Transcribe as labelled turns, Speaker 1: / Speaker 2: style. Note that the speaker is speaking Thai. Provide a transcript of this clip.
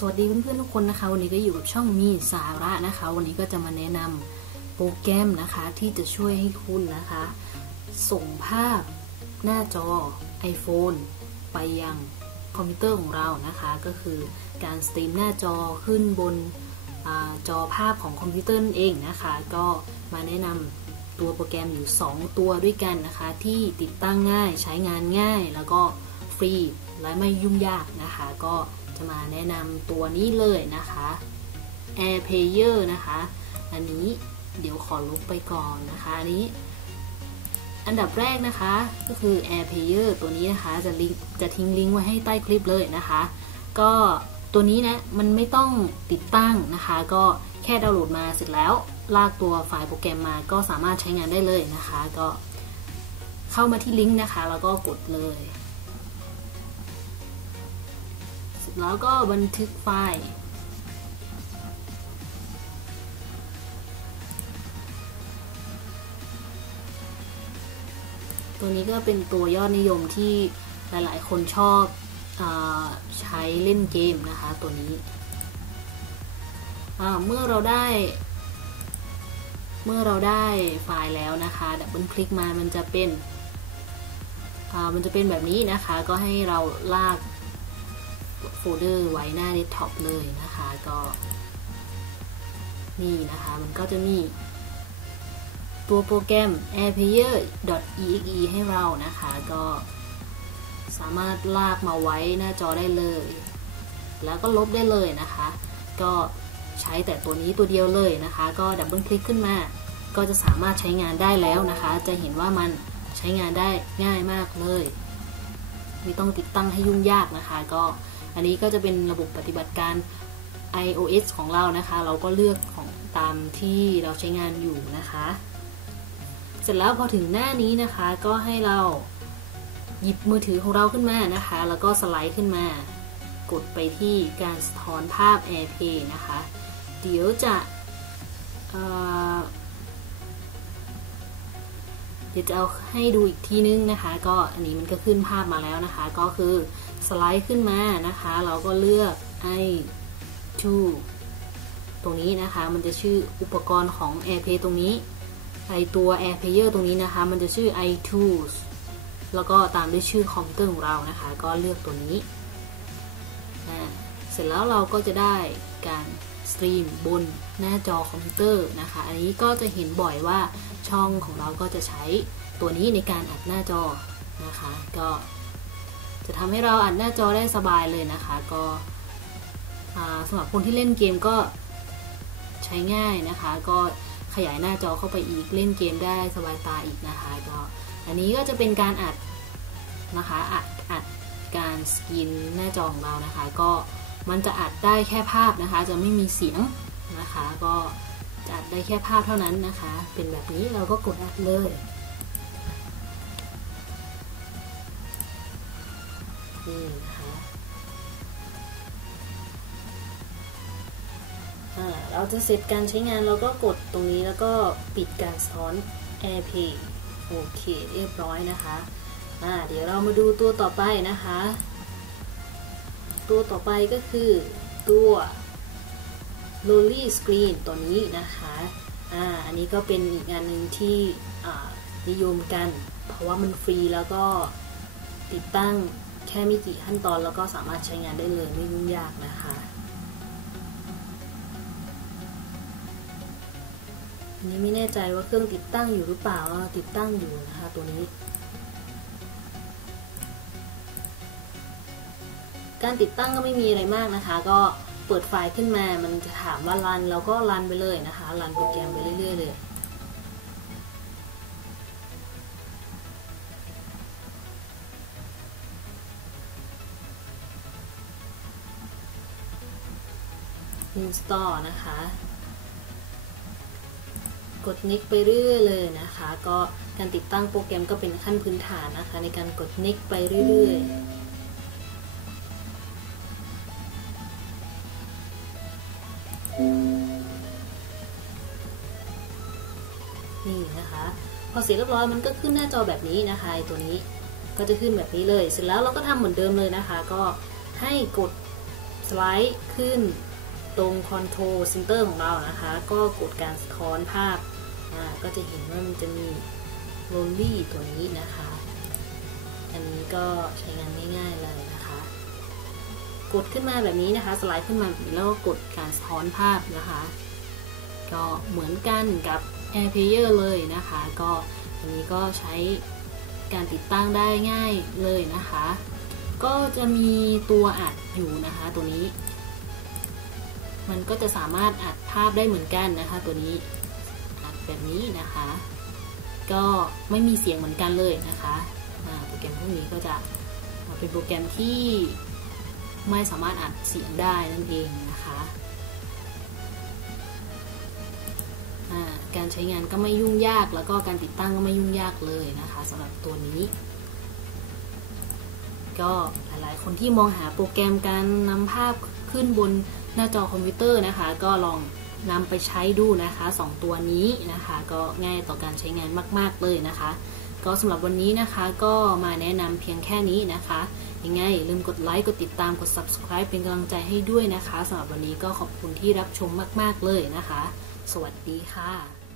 Speaker 1: สวัสดีเพื่อนๆทุกคนนะคะ วันนี้ก็อยู่กับช่องมีสาระนะคะ วันนี้ก็จะมาแนะนำโปรแกรมนะคะที่จะช่วยให้คุณนะคะ ส่งภาพหน้าจอ iPhone ไปยังคอมพิวเตอร์ของเรานะคะ ก็คือการสตรีมหน้าจอขึ้นบนอจอภาพของคอมพิวเตอร์นั่นเองนะคะ ก็มาแนะนำตัวโปรแกรมอยู่ 2 ตัวด้วยกันนะคะ ที่ติดตั้งง่ายใช้งานง่าย แล้วก็ฟรีและไม่ยุ่งยากนะคะ ก็ จะมาแนะนำตัวนี้เลยนะคะ Air Player นะคะ อันนี้เดี๋ยวขอลบไปก่อนนะคะ อันนี้ อันดับแรกนะคะก็คือ Air Player ตัวนี้นะคะจะลิงจะทิ้งลิงก์ไว้ให้ใต้คลิปเลยนะคะ ก็ตัวนี้นะมันไม่ต้องติดตั้งนะคะ ก็แค่ดาวน์โหลดมาเสร็จแล้ว ลากตัวไฟล์โปรแกรมมาก็สามารถใช้งานได้เลยนะคะ ก็เข้ามาที่ลิงก์นะคะ แล้วก็กดเลย แล้วก็บันทึกไฟล์ ตัวนี้ก็เป็นตัวยอดนิยมที่หลายๆ คนชอบอใช้เล่นเกมนะคะตัวนี้ เมื่อเราได้เมื่อเราได้ไฟล์แล้วนะคะดับเบิลคลิกมามันจะเป็นมันจะเป็นแบบนี้นะคะ ก็ให้เราลาก โฟลเดอร์ไว้หน้าเดสก์ท็อปเลยนะคะก็นี่นะคะมันก็จะมีตัวโปรแกรม airplayer.exe ให้เรานะคะก็สามารถลากมาไว้หน้าจอได้เลย แล้วก็ลบได้เลยนะคะ ก็ใช้แต่ตัวนี้ตัวเดียวเลยนะคะ ก็ดับเบิลคลิกขึ้นมา ก็จะสามารถใช้งานได้แล้วนะคะ จะเห็นว่ามันใช้งานได้ง่ายมากเลย ไม่ต้องติดตั้งให้ยุ่งยากนะคะ ก็ อันนี้ก็จะเป็นระบบปฏิบัติการ iOS ของเรานะคะ เราก็เลือกของตามที่เราใช้งานอยู่นะคะ เสร็จแล้วพอถึงหน้านี้นะคะ ก็ให้เราหยิบมือถือของเราขึ้นมานะคะ แล้วก็สไลด์ขึ้นมา กดไปที่การสะท้อนภาพ AirPlay นะคะ เดี๋ยวจะเดี๋ยวจะเอาให้ดูอีกทีนึงนะคะ ก็อันนี้มันก็ขึ้นภาพมาแล้วนะคะ ก็คือ สไลด์ขึ้นมานะคะ เราก็เลือก i 2ตรงนี้นะคะ มันจะชื่ออุปกรณ์ของ AirPlay ตรงนี้ ไอตัว AirPlayer ตรงนี้นะคะ มันจะชื่อ iTools แล้วก็ตามด้วยชื่อคอมพิวเตอร์ของเรานะคะ ก็เลือกตัวนี้ เสร็จแล้วเราก็จะได้การสตรีมบนหน้าจอคอมพิวเตอร์นะคะ อันนี้ก็จะเห็นบ่อยว่าช่องของเราก็จะใช้ตัวนี้ในการอัดหน้าจอนะคะ ก็ จะทำให้เราอัดหน้าจอได้สบายเลยนะคะ ก็สำหรับคนที่เล่นเกมก็ใช้ง่ายนะคะ ก็ขยายหน้าจอเข้าไปอีกเล่นเกมได้สบายตาอีกนะคะ ก็อันนี้ก็จะเป็นการอัดนะคะอัดอัดการสกินหน้าจอของเรานะคะ ก็มันจะอัดได้แค่ภาพนะคะ จะไม่มีเสียงนะคะ ก็จะอัดได้แค่ภาพเท่านั้นนะคะ เป็นแบบนี้เราก็กดอัดเลย นี่นะคะเราจะเสร็จการใช้งานเราก็กดตรงนี้แล้วก็ปิดการซ้อน AirPlay โอเคเรียบร้อยนะคะเดี๋ยวเรามาดูตัวต่อไปนะคะ ตัวต่อไปก็คือตัว Lolly Screen ตัวนี้นะคะอ่าอันนี้ก็เป็นอีกงานหนึ่งที่นิยมกัน เพราะว่ามันฟรีแล้วก็ติดตั้ง แค่ไม่กี่ขั้นตอนแล้วก็สามารถใช้งานได้เลยไม่ยุ่งยากนะคะอันนี้ไม่แน่ใจว่าเครื่องติดตั้งอยู่หรือเปล่าติดตั้งอยู่นะคะตัวนี้ การติดตั้งก็ไม่มีอะไรมากนะคะ ก็เปิดไฟล์ขึ้นมามันจะถามว่ารันเราก็รันไปเลยนะคะรันโปรแกรมไปเรื่อยๆเลย install นะคะ กดนิกไปเรื่อยเลยนะคะ ก็การติดตั้งโปรแกรมก็เป็นขั้นพื้นฐานนะคะ ในการกดนิกไปเรื่อยๆนี่นะคะ พอเสร็จเรียบร้อยมันก็ขึ้นหน้าจอแบบนี้นะคะตัวนี้ก็จะขึ้นแบบนี้เลย เสร็จแล้วเราก็ทำเหมือนเดิมเลยนะคะ ก็ให้กดสไลด์ขึ้น ตรง Control Center ของเรานะคะ ก็กดการสะท้อนภาพก็จะเห็นว่ามันจะมี r o l l y ตัวนี้นะคะ อันนี้ก็ใช้งานง่ายๆเลยนะคะ กดขึ้นมาแบบนี้นะคะ สไลด์ขึ้นมาแบบนี้แล้วก็กดการสะท้อนภาพนะคะ ก็เหมือนกันกับ Air Player เลยนะคะ ก็อันนี้ก็ใช้การติดตั้งได้ง่ายเลยนะคะ ก็จะมีตัวอัดอยู่นะคะตัวนี้ มันก็จะสามารถอัดภาพได้เหมือนกันนะคะ ตัวนี้อัดแบบนี้นะคะ ก็ไม่มีเสียงเหมือนกันเลยนะคะโปรแกรมพวกนี้ก็จะเป็นโปรแกรมที่ไม่สามารถอัดเสียงได้นั่นเองนะคะการใช้งานก็ไม่ยุ่งยากแล้วก็การติดตั้งก็ไม่ยุ่งยากเลยนะคะสำหรับตัวนี้ ก็หลายๆ คนที่มองหาโปรแกรมการนำภาพขึ้นบน หน้าจอคอมพิวเตอร์นะคะ ก็ลองนำไปใช้ดูนะคะ 2 ตัวนี้นะคะ ก็ง่ายต่อการใช้งานมาก ๆ เลยนะคะ ก็สำหรับวันนี้นะคะก็มาแนะนำเพียงแค่นี้นะคะยังไงลืมกดไลค์กดติดตามกด subscribe เป็นกำลังใจให้ด้วยนะคะสำหรับวันนี้ก็ขอบคุณที่รับชมมาก ๆ เลยนะคะ สวัสดีค่ะ